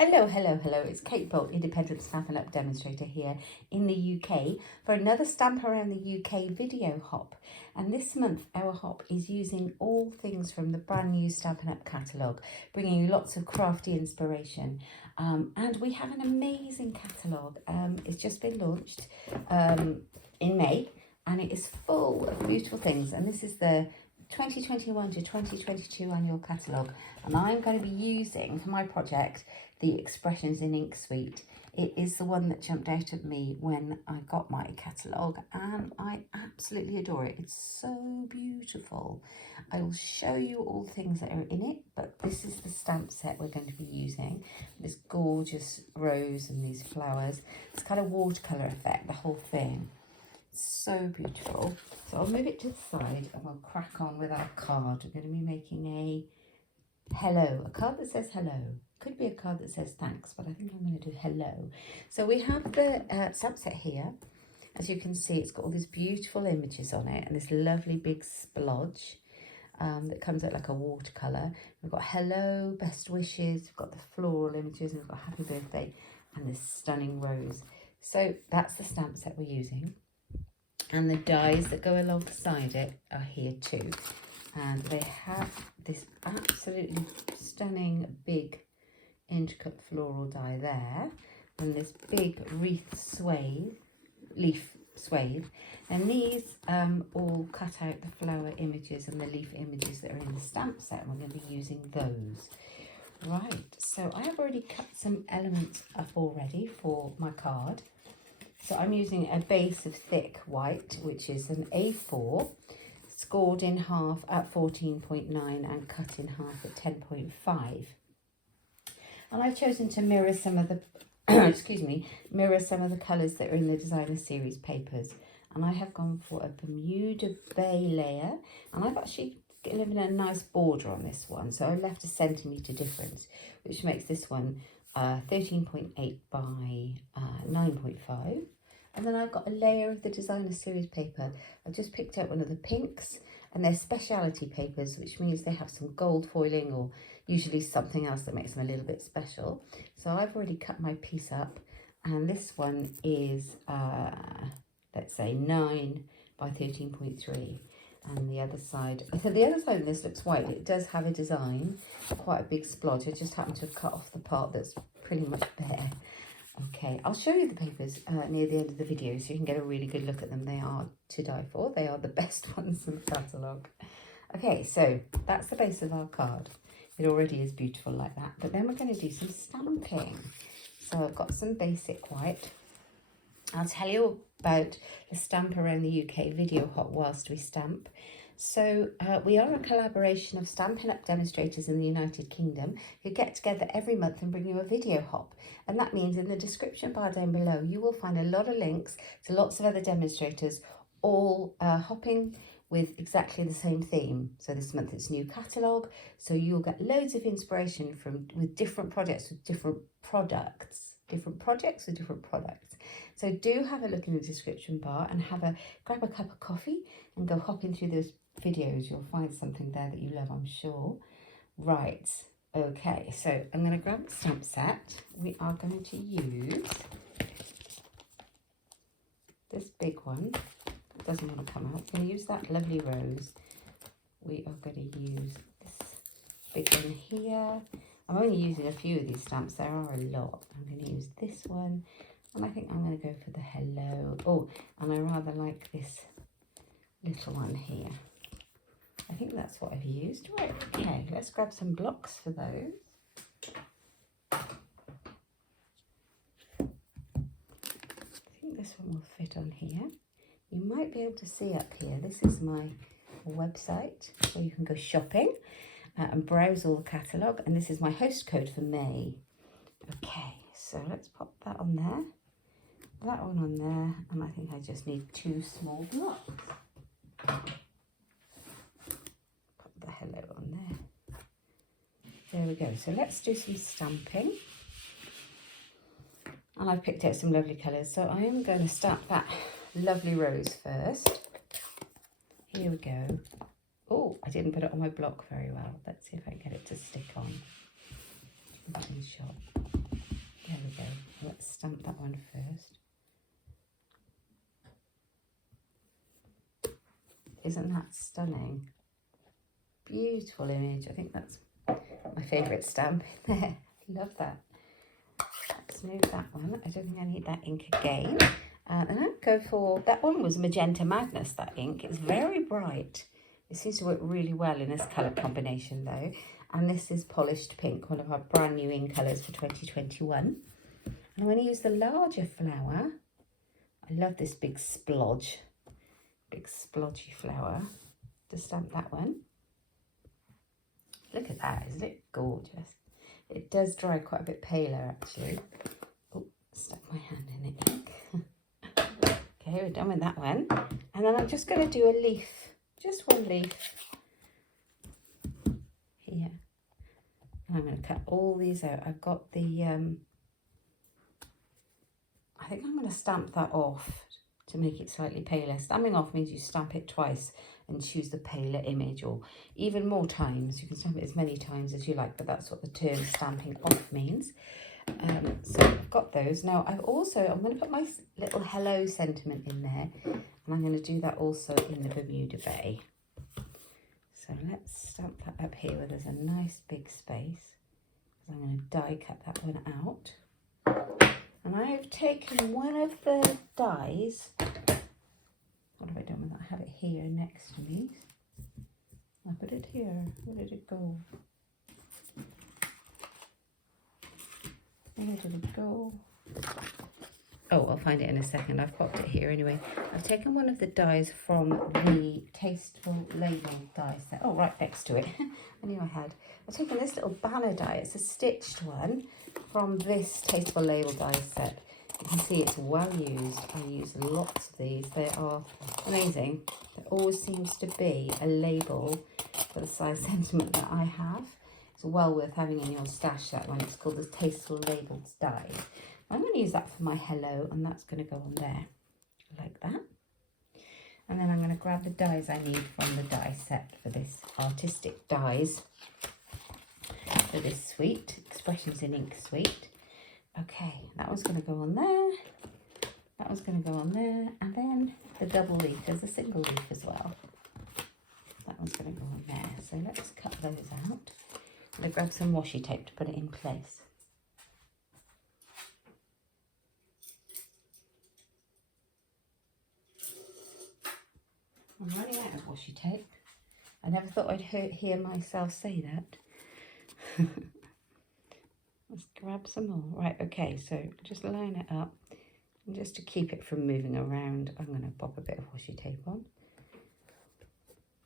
Hello, hello, hello. It's Kate Bolt, independent Stampin' Up demonstrator here in the UK for another Stamp Around the UK video hop. And this month our hop is using all things from the brand new Stampin' Up catalogue, bringing you lots of crafty inspiration. And we have an amazing catalogue. It's just been launched in May, and it is full of beautiful things. And this is the 2021 to 2022 annual catalogue, and I'm going to be using for my project the Expressions in Ink suite. It is the one that jumped out at me when I got my catalogue, and I absolutely adore it. It's so beautiful. I will show you all the things that are in it, but this is the stamp set we're going to be using. This gorgeous rose and these flowers. It's kind of watercolour effect, the whole thing. So beautiful. So I'll move it to the side and we'll crack on with our card. We're going to be making a hello, a card that says hello. Could be a card that says thanks, but I think I'm going to do hello. So we have the stamp set here. As you can see, it's got all these beautiful images on it and this lovely big splodge that comes out like a watercolour. We've got hello, best wishes, we've got the floral images, and we've got happy birthday and this stunning rose. So that's the stamp set we're using. And the dies that go alongside it are here too. And they have this absolutely stunning big intricate floral die there. And this big leaf swathe. And these all cut out the flower images and the leaf images that are in the stamp set. And we're going to be using those. Right, so I have already cut some elements up already for my card. So I'm using a base of thick white, which is an A4, scored in half at 14.9 and cut in half at 10.5. And I've chosen to mirror some of the, mirror some of the colours that are in the designer series papers. And I have gone for a Bermuda Bay layer, and I've actually given a nice border on this one. So I left a centimetre difference, which makes this one 13.8 by 9.5. And then I've got a layer of the designer series paper. I've just picked out one of the pinks, and they're speciality papers, which means they have some gold foiling or usually something else that makes them a little bit special. So I've already cut my piece up, and this one is, let's say 9 by 13.3. And the other side, so the other side of this looks white. It does have a design, quite a big splodge. I just happened to have cut off the part that's pretty much bare. Okay, I'll show you the papers near the end of the video so you can get a really good look at them. They are to die for. They are the best ones in the catalogue. Okay, so that's the base of our card. It already is beautiful like that. But then we're going to do some stamping. So I've got some basic white. I'll tell you about the Stamp Around the UK video hop whilst we stamp. So we are a collaboration of Stampin' Up demonstrators in the United Kingdom who get together every month and bring you a video hop. And that means in the description bar down below, you will find a lot of links to lots of other demonstrators, all hopping with exactly the same theme. So this month it's new catalogue. So you'll get loads of inspiration with different projects with different products. Different projects with different products. So do have a look in the description bar and grab a cup of coffee and go hopping through those videos. You'll find something there that you love, I'm sure. Right, okay, so I'm going to grab the stamp set. We are going to use this big one. It doesn't want to come out. We're going to use that lovely rose. We are going to use this big one here. I'm only using a few of these stamps. There are a lot. I'm going to use this one. And I think I'm going to go for the hello. Oh, and I rather like this little one here. I think that's what I've used. Right, okay, let's grab some blocks for those. I think this one will fit on here. You might be able to see up here. This is my website where you can go shopping and browse all the catalogue. And this is my host code for May. Okay, so let's pop that on there. That one on there, and I think I just need 2 small blocks. Pop the hello on there. There we go. So let's do some stamping. And I've picked out some lovely colours. So I am going to stamp that lovely rose first. Here we go. Oh, I didn't put it on my block very well. Let's see if I can get it to stick on. Button shot. There we go. Let's stamp that one first. Isn't that stunning? Beautiful image. I think that's my favourite stamp in there. Love that. Let's move that one. I don't think I need that ink again. And I'll go for, that one was Magenta Madness, that ink. It's very bright. It seems to work really well in this colour combination though. And this is Polished Pink, one of our brand new ink colours for 2021. And I'm going to use the larger flower. I love this big splodgy flower, to stamp that one. Look at that, isn't it gorgeous? It does dry quite a bit paler actually. Oh, stuck my hand in the ink. Okay, we're done with that one. And then I'm just going to do a leaf, just one leaf here. And I'm going to cut all these out. I've got the, I think I'm going to stamp that off to make it slightly paler. Stamping off means you stamp it twice and choose the paler image, or even more times. You can stamp it as many times as you like, but that's what the term stamping off means. So I've got those. Now I'm going to put my little hello sentiment in there, and I'm going to do that also in the Bermuda Bay. So let's stamp that up here where there's a nice big space. So I'm going to die cut that one out. And I've taken one of the dies. What have I done with that? I have it here next to me. I put it here. Where did it go? Where did it go? Oh, I'll find it in a second. I've popped it here anyway. I've taken one of the dies from the Tasteful Label die set. Oh, right next to it. I knew I had. I've taken this little banner die. It's a stitched one from this Tasteful Label die set. You can see it's well used. I use lots of these. They are amazing. There always seems to be a label for the size sentiment that I have. It's well worth having in your stash, that one. It's called the Tasteful Labels die. I'm going to use that for my hello, and that's going to go on there like that. And then I'm going to grab the dies I need from the die set for this artistic dies for this suite, Expressions in Ink suite. Okay, that one's going to go on there. That one's going to go on there. And then the double leaf, there's a single leaf as well. That one's going to go on there. So let's cut those out. I'm going to grab some washi tape to put it in place. I'm running out of washi tape. I never thought I'd hear myself say that. Let's grab some more. Right, okay, so just line it up. And just to keep it from moving around, I'm going to pop a bit of washi tape on.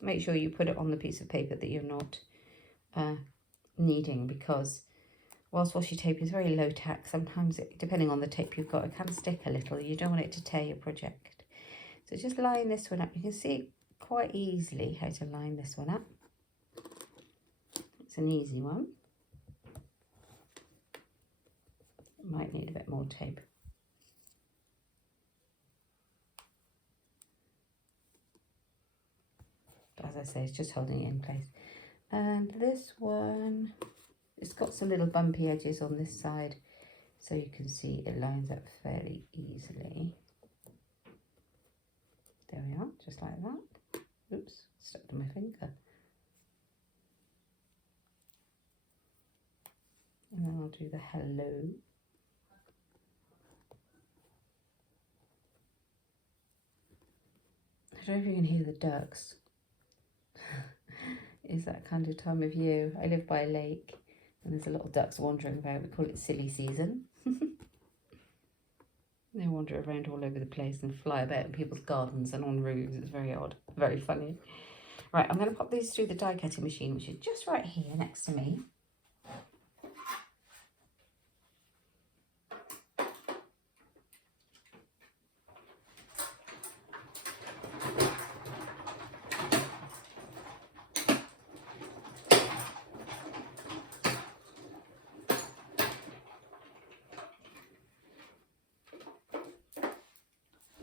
Make sure you put it on the piece of paper that you're not needing, because whilst washi tape is very low tack, sometimes, depending on the tape you've got, it can stick a little. You don't want it to tear your project. So just line this one up. You can see quite easily how to line this one up. It's an easy one. Might need a bit more tape. But as I say, it's just holding it in place. And this one, it's got some little bumpy edges on this side, so you can see it lines up fairly easily. There we are, just like that. Oops, stuck to my finger. And then I'll do the hello. I don't know if you can hear the ducks. It's that kind of time of year. I live by a lake and there's a lot of ducks wandering about. We call it silly season. They wander around all over the place and fly about in people's gardens and on roofs. It's very odd, very funny. Right, I'm going to pop these through the die cutting machine, which is just right here next to me.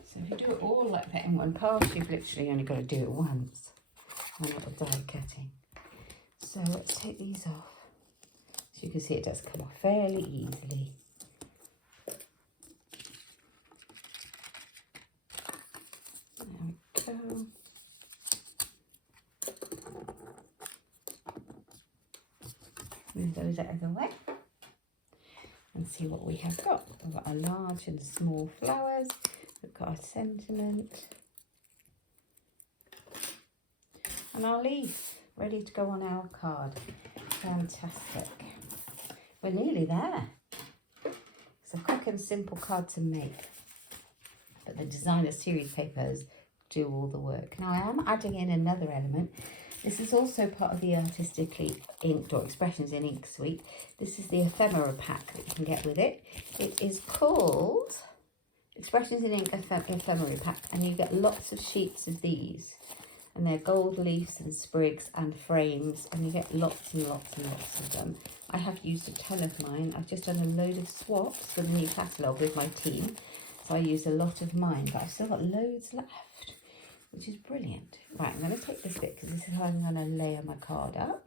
So if you do it all like that in one pass, you've literally only got to do it once. One little die cutting. So let's take these off. So you can see it does come off fairly easily. Move those out of the way and see what we have got. We've got our large and small flowers. We've got our sentiment. And our leaf ready to go on our card. Fantastic. We're nearly there. It's a quick and simple card to make. But the designer series papers do all the work. Now I am adding in another element. This is also part of the Artistically Inked or Expressions in Ink suite. This is the ephemera pack that you can get with it. It is called Expressions in Ink ephemera pack, and you get lots of sheets of these. And they're gold leaves and sprigs and frames, and you get lots and lots and lots of them. I have used a ton of mine. I've just done a load of swaps for the new catalogue with my team. So I used a lot of mine, but I've still got loads left, which is brilliant. Right, I'm going to take this bit because this is how I'm going to layer my card up.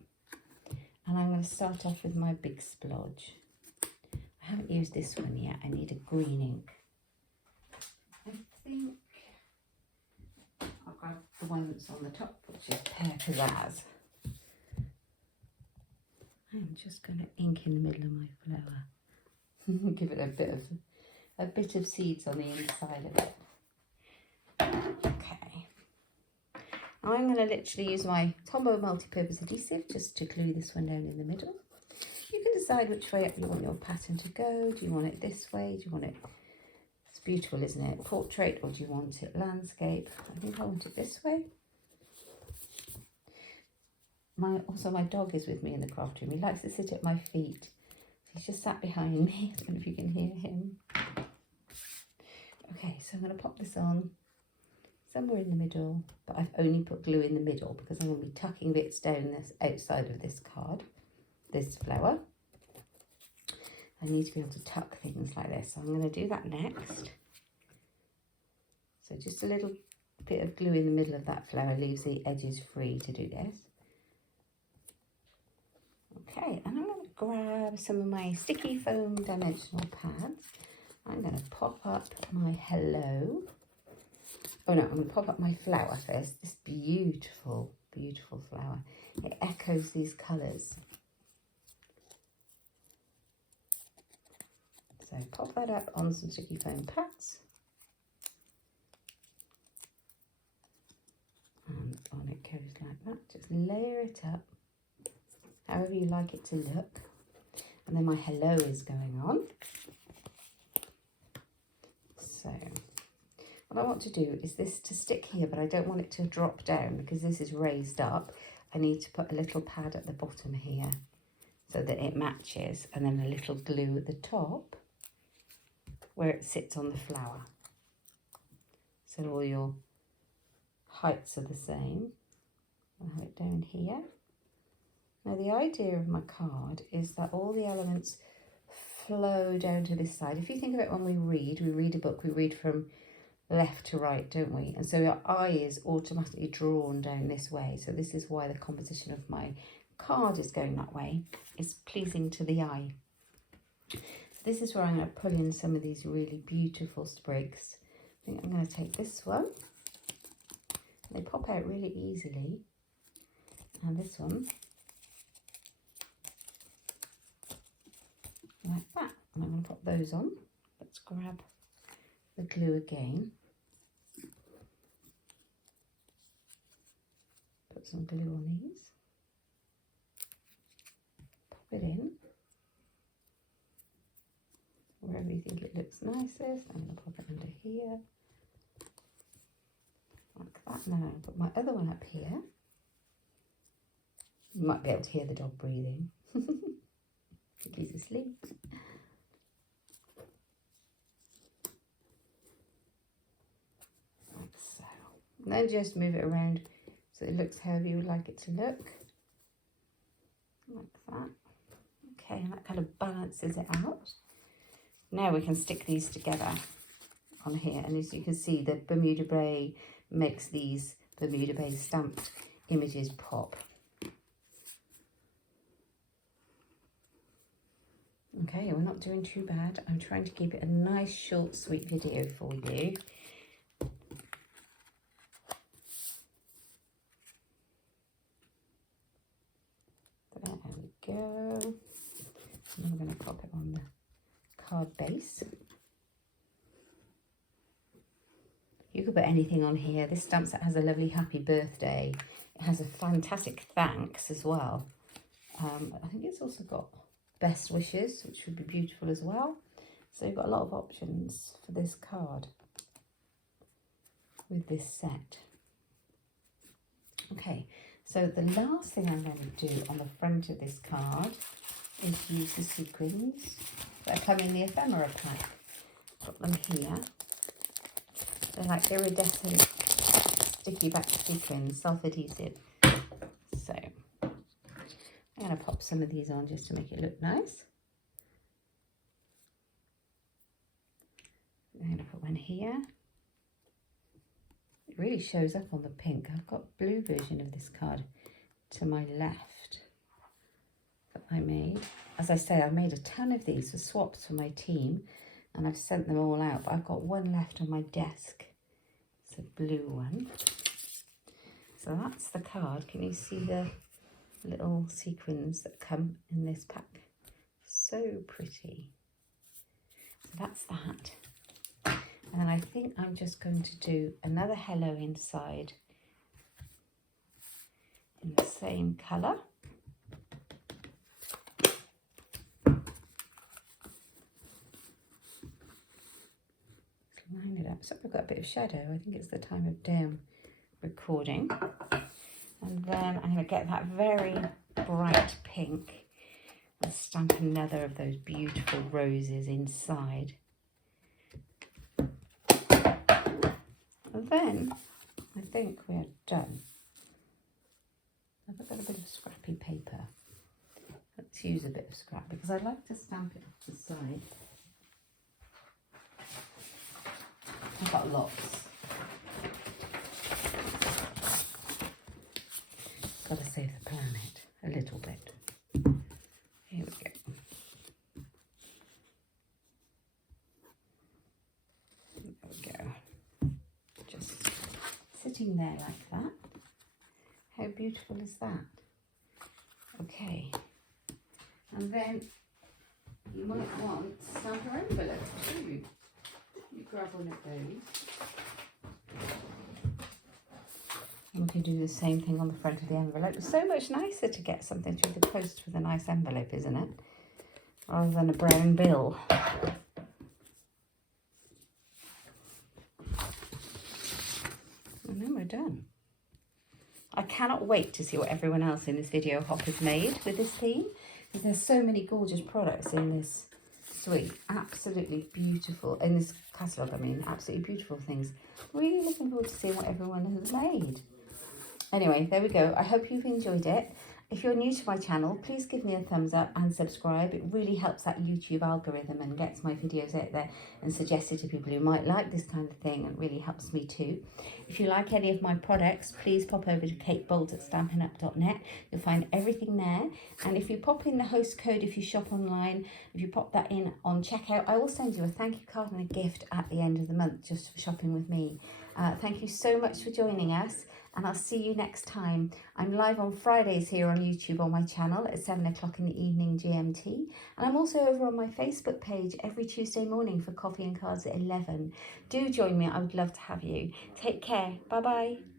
And I'm going to start off with my big splodge. I haven't used this one yet. I need a green ink. I think I'll grab the one that's on the top, which is Pear Pizzazz. I'm just going to ink in the middle of my flower. Give it a bit of seeds on the inside of it. Okay. Now I'm going to literally use my Tombow multi-purpose adhesive just to glue this one down in the middle. You can decide which way up you want your pattern to go. Do you want it this way? Do you want it, it's beautiful, isn't it? Portrait, or do you want it landscape? I think I want it this way. Also my dog is with me in the craft room. He likes to sit at my feet. He's just sat behind me. I don't know if you can hear him. Okay, so I'm going to pop this on somewhere in the middle, but I've only put glue in the middle because I'm going to be tucking bits down this outside of this card, this flower. I need to be able to tuck things like this, so I'm going to do that next. So just a little bit of glue in the middle of that flower leaves the edges free to do this. Okay, and I'm going to grab some of my sticky foam dimensional pads. I'm going to pop up my hello. Oh no, I'm going to pop up my flower first. This beautiful, beautiful flower. It echoes these colours. So pop that up on some sticky foam pads. And on it goes like that. Just layer it up however you like it to look. And then my hello is going on. So what I want to do is this to stick here, but I don't want it to drop down because this is raised up. I need to put a little pad at the bottom here so that it matches, and then a little glue at the top where it sits on the flower. So all your heights are the same. I'll have it down here. Now the idea of my card is that all the elements flow down to this side. If you think of it, when we read a book, we read from left to right, don't we? And so our eye is automatically drawn down this way. So this is why the composition of my card is going that way. It's pleasing to the eye. This is where I'm going to pull in some of these really beautiful sprigs. I think I'm going to take this one. They pop out really easily. And this one. Like that. And I'm going to pop those on. Let's grab the glue again. Put some glue on these. Pop it in. Wherever you think it looks nicest. I'm going to pop it under here. Like that. Now I'll put my other one up here. You might be able to hear the dog breathing. I think he's asleep. Like so. And then just move it around so it looks however you would like it to look. Like that. Okay, and that kind of balances it out. Now we can stick these together on here. And as you can see, the Bermuda Bay makes these Bermuda Bay stamped images pop. Okay, we're not doing too bad. I'm trying to keep it a nice, short, sweet video for you. There we go. base. You could put anything on here. This stamp set has a lovely happy birthday. It has a fantastic thanks as well. I think it's also got best wishes, which would be beautiful as well. So you've got a lot of options for this card with this set. Okay, so the last thing I'm going to do on the front of this card is use the sequins that come in the ephemera pack. Put them here. They're like iridescent sticky back sequins, self-adhesive. So I'm going to pop some of these on just to make it look nice. I'm going to put one here. It really shows up on the pink. I've got blue version of this card to my left that I made. As I say, I made a ton of these for swaps for my team and I've sent them all out, but I've got one left on my desk. It's a blue one. So that's the card. Can you see the little sequins that come in this pack? So pretty. So that's that. And then I think I'm just going to do another hello inside in the same colour. Line it up. So I've got a bit of shadow. I think it's the time of day I'm recording. And then I'm going to get that very bright pink and stamp another of those beautiful roses inside. And then I think we're done. I've got a bit of scrappy paper. Let's use a bit of scrap because I like to stamp it off the side. I've got lots. Got to save the planet a little bit. Here we go. There we go. Just sitting there like that. How beautiful is that? Okay. And then you might want stamper envelopes too. You grab one of those. And we can do the same thing on the front of the envelope. It's so much nicer to get something through the post with a nice envelope, isn't it? Rather than a brown bill. And then we're done. I cannot wait to see what everyone else in this video hop has made with this theme. Because there's so many gorgeous products in this suite. Absolutely beautiful. In this catalogue, I mean, absolutely beautiful things. Really looking forward to seeing what everyone has made. Anyway, there we go. I hope you've enjoyed it. If you're new to my channel, please give me a thumbs up and subscribe. It really helps that YouTube algorithm and gets my videos out there and suggested to people who might like this kind of thing, and really helps me too. If you like any of my products, please pop over to katebolt@stampinup.net. You'll find everything there. And if you pop in the host code, if you shop online, if you pop that in on checkout, I will send you a thank you card and a gift at the end of the month just for shopping with me. Thank you so much for joining us, and I'll see you next time. I'm live on Fridays here on YouTube on my channel at 7 o'clock in the evening GMT, and I'm also over on my Facebook page every Tuesday morning for coffee and cards at 11. Do join me. I would love to have you. Take care. Bye bye.